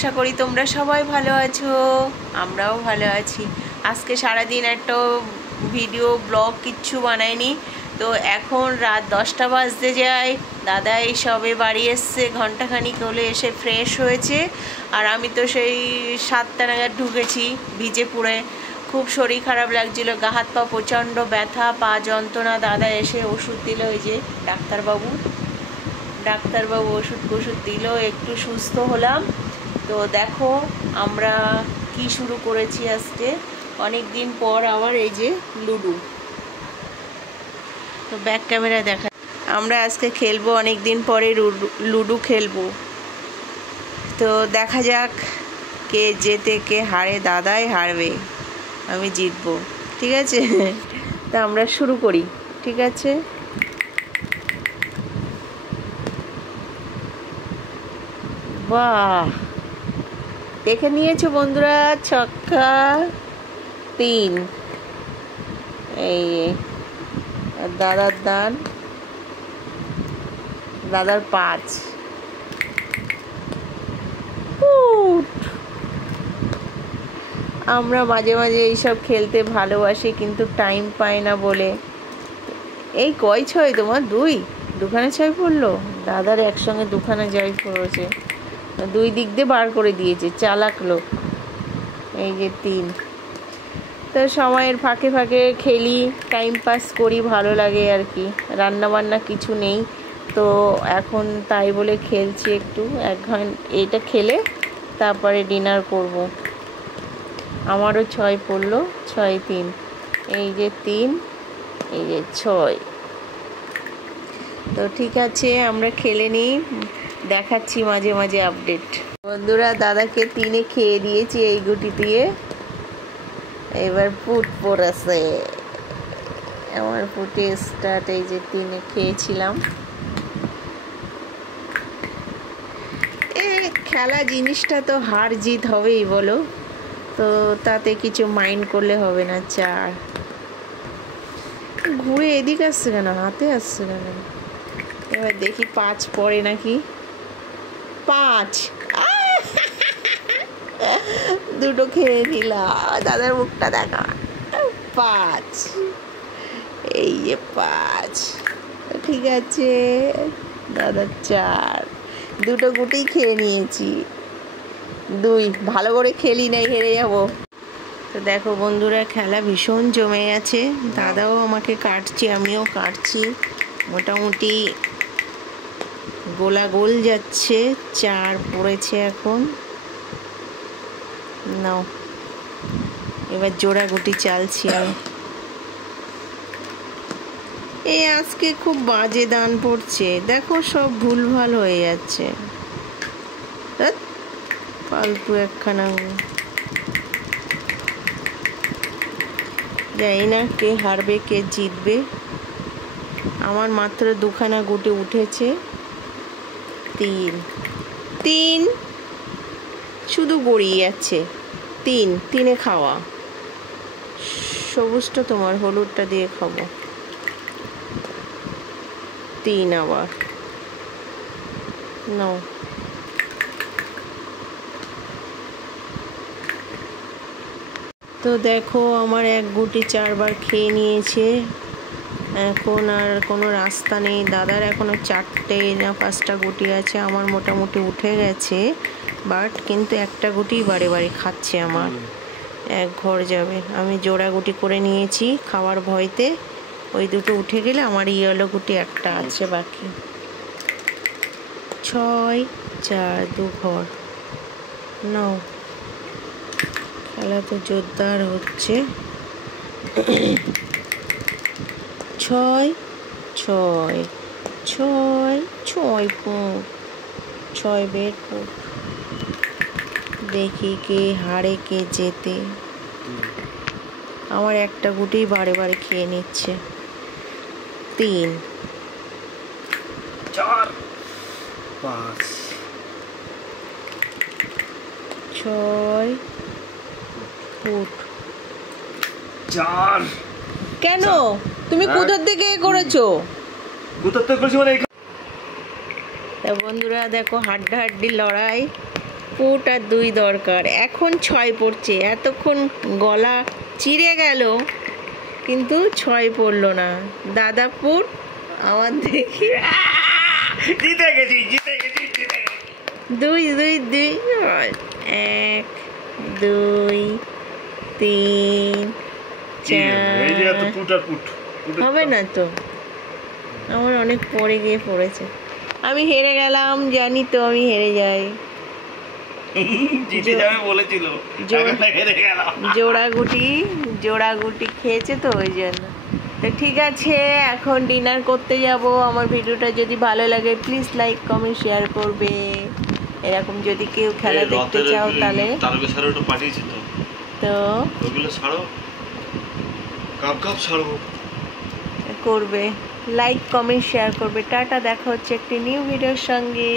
আশা করি তোমরা সবাই ভালো আছো, আমরাও ভালো আছি। আজকে সারাদিন একটা ভিডিও ব্লগ কিচ্ছু বানাইনি, তো এখন রাত 10টা বাজতে যায়। দাদা এই সবে বাড়ি এসছে, ঘন্টাখানিক হলে এসে ফ্রেশ হয়েছে, আর আমি তো সেই 7টা নাগাদ ঢুকেছি ভিজে পুড়ে। খুব শরীর খারাপ লাগছিল, গা হাত পা প্রচণ্ড ব্যথা, পা যন্ত্রণা। দাদা এসে ওষুধ দিল, ওই যে ডাক্তারবাবু ওষুধ দিল, একটু সুস্থ হলাম। তো দেখো আমরা কি শুরু করেছি আজকে, অনেক দিন পর আবার এই যে লুডো। তো ব্যাক ক্যামেরা দেখা, আমরা আজকে খেলবো, অনেক দিন পরে লুডো খেলবো। তো দেখা যাক কে জেতে কে হারে। দাদাই হারবে, আমি জিতবো, ঠিক আছে? তা আমরা শুরু করি, ঠিক আছে? বাহ, দেখে নিয়েছো বন্ধুরা, ছক্কা 3, এই দাদার দান, দাদার 5। আমরা মাঝে মাঝে এইসব খেলতে ভালোবাসি, কিন্তু টাইম পাই না বলে। এই কয় ছয় তোমার? 2খানা ছয় পড়লো। দাদার একসঙ্গে 2খানা ছয় পড়েছে, 2 দিক দিয়ে বার করে দিয়েছে, চালাক লোক। এই যে 3। তো সময়ের ফাঁকে ফাঁকে খেলি, টাইম পাস করি, ভালো লাগে আর কি। রান্না বান্না কিছু নেই, তো এখন তাই বলে খেলছি একটু। 1 ঘন্টা এইটা খেলে তারপরে ডিনার করব। আমারও 6 পড়লো, 6 3, এই যে 3, এই যে 6। তো ঠিক আছে, আমরা খেলে নিই, দেখাচ্ছি মাঝে মাঝে আপডেট। বন্ধুরা, দাদাকে 3-এ খেয়ে দিয়েছি এই গুটি দিয়ে। এবার ফুট পড়েছে, আমার ফুটে স্টার্ট। এই যে 3-এ খেয়েছিলাম। খেলা জিনিসটা তো হার জিত হবেই, বলো তো, তাতে কিছু মাইন্ড করলে হবে না। 4 ঘুরে এদিকে আসছে কেন, হাতে আসছে কেন? এবার দেখি 5 পড়ে নাকি। 5 দুটো খেয়ে নিলাম, দাদার মুখটা দেখা। 5, এই যে 5, ঠিক আছে। দাদার 4, 2টো গুটি খেয়ে নিয়েছি। 2, ভালো করে খেলি নাই, হেরে যাবো। তো দেখো বন্ধুরা, খেলা ভীষণ জমে আছে। দাদাও আমাকে কাটছে, আমিও কাটছি, মোটামুটি গোলাগোল যাচ্ছে। 4 পড়েছে এখন। নাও, এবার জোড়া গুটি চালছি আমি। এই আজকে খুব বাজে দান পড়ছে, দেখো সব ভুলভাল হয়ে যাচ্ছে। ফালতু একখানা। জানি না কে হারবে কে জিতবে। আমার মাত্র 2খানা গুটি উঠেছে। 3 শুধু গড়িয়ে যাচ্ছে। 3-3-এ খাওয়া। সবুজটা তোমার, হলুদটা দিয়ে খাবো। 3 আবার নাও। তো দেখো আমার 1 গুটি 4 বার খেয়ে নিয়েছে। এখন আর কোনো রাস্তা নেই। দাদার এখনো 4টে না 5টা গুটি আছে, আমার মোটামুটি উঠে গেছে। বাট কিন্তু একটা গুটি বারে বারে খাচ্ছে আমার। 1 ঘর যাবে। আমি জোড়া গুটি করে নিয়েছি খাওয়ার ভয়তে। ওই 2টো উঠে গেলে আমার ইয়েলো গুটি একটা আছে বাকি। 6 4, 2 ঘর। নাও, খেলা তো জোরদার হচ্ছে। 6 6 6 6 পুট, 6 বের পুট। দেখি কে হারে কে জেতে। আমার একটা গুটি বারে বারে খেয়ে নিচ্ছে। 3 4 5 6 ফুট। 4 কেন তুমি কোথার থেকে করেছো? কোথার থেকে করেছি মানে? তা বন্ধুরা দেখো, হাড্ডাহাড্ডি লড়াই। পুট আর 2 দরকার। এখন 6 পড়ছে, এতক্ষণ গলা চিড়ে গেল কিন্তু 6 পড়লো না। দাদা পুট, আমার দেখি জিতে গেছি 2 2 2 1 2 3 এই যে এত 4 পুট আর পুট হবে না তো, আমার অনেক পরে গিয়ে পড়েছে। আমি হেরে গেলাম, জানি তো আমি হেরে যাই। জিতে যাবে বলেছিল, এখন হেরে গেলাম। জোড়া গুটি খেয়েছে তো ওই জন্য। তো ঠিক আছে, এখন ডিনার করতে যাব। আমার ভিডিওটা যদি ভালো লাগে প্লিজ লাইক কমেন্ট শেয়ার করবে। এরকম যদি কেউ খেলা দেখতে চাও তাহলে তারকেশ্বরটা পাঠিয়েছি তো, তো ওগুলো ছাড়ো, কাপ ছাড়ো করবে, লাইক কমেন্ট শেয়ার করবে। টাটা, দেখা হচ্ছে একটি নিউ ভিডিওর সঙ্গে।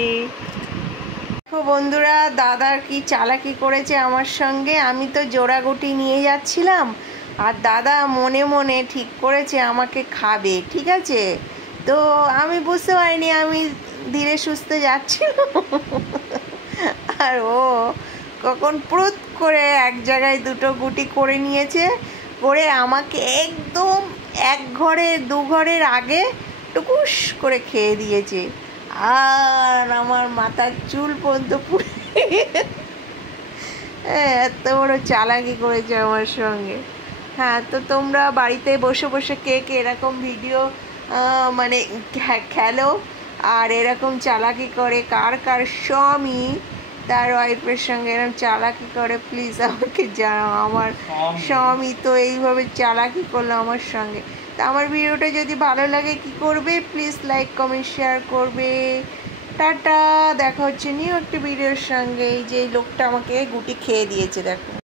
দেখো বন্ধুরা, দাদার কি চালাকি করেছে আমার সঙ্গে। আমি তো জোড়া গুটি নিয়ে যাচ্ছিলাম আর দাদা মনে মনে ঠিক করেছে আমাকে খাবে, ঠিক আছে। তো আমি বুঝতে পারিনি, আমি ধীরে সুস্থে যাচ্ছিলাম আর ও কখন প্রুত করে এক জায়গায় 2টো গুটি করে নিয়েছে, করে আমাকে একদম 1 ঘরে 2 ঘরের আগে টুকুস করে খেয়ে দিয়েছে। আর আমার মাথার চুল পর্যন্ত পুড়ে এত বড় চালাকি করেছে আমার সঙ্গে। হ্যাঁ, তো তোমরা বাড়িতে বসে বসে কে কে এরকম ভিডিও মানে খেলো আর এরকম চালাকি করে, কার কার স্বামী তার ওয়াইফের সঙ্গে এরকম চালাকি করে প্লিজ আমাকে জানাও। আমার স্বামী তো এইভাবে চালাকি করলো আমার সঙ্গে। তো আমার ভিডিওটা যদি ভালো লাগে কি করবে, প্লিজ লাইক কমেন্ট শেয়ার করবে। টাটা, দেখা হচ্ছে নিউ একটা ভিডিওর সঙ্গে। এই যে লোকটা আমাকে গুটি খেয়ে দিয়েছে, দেখো।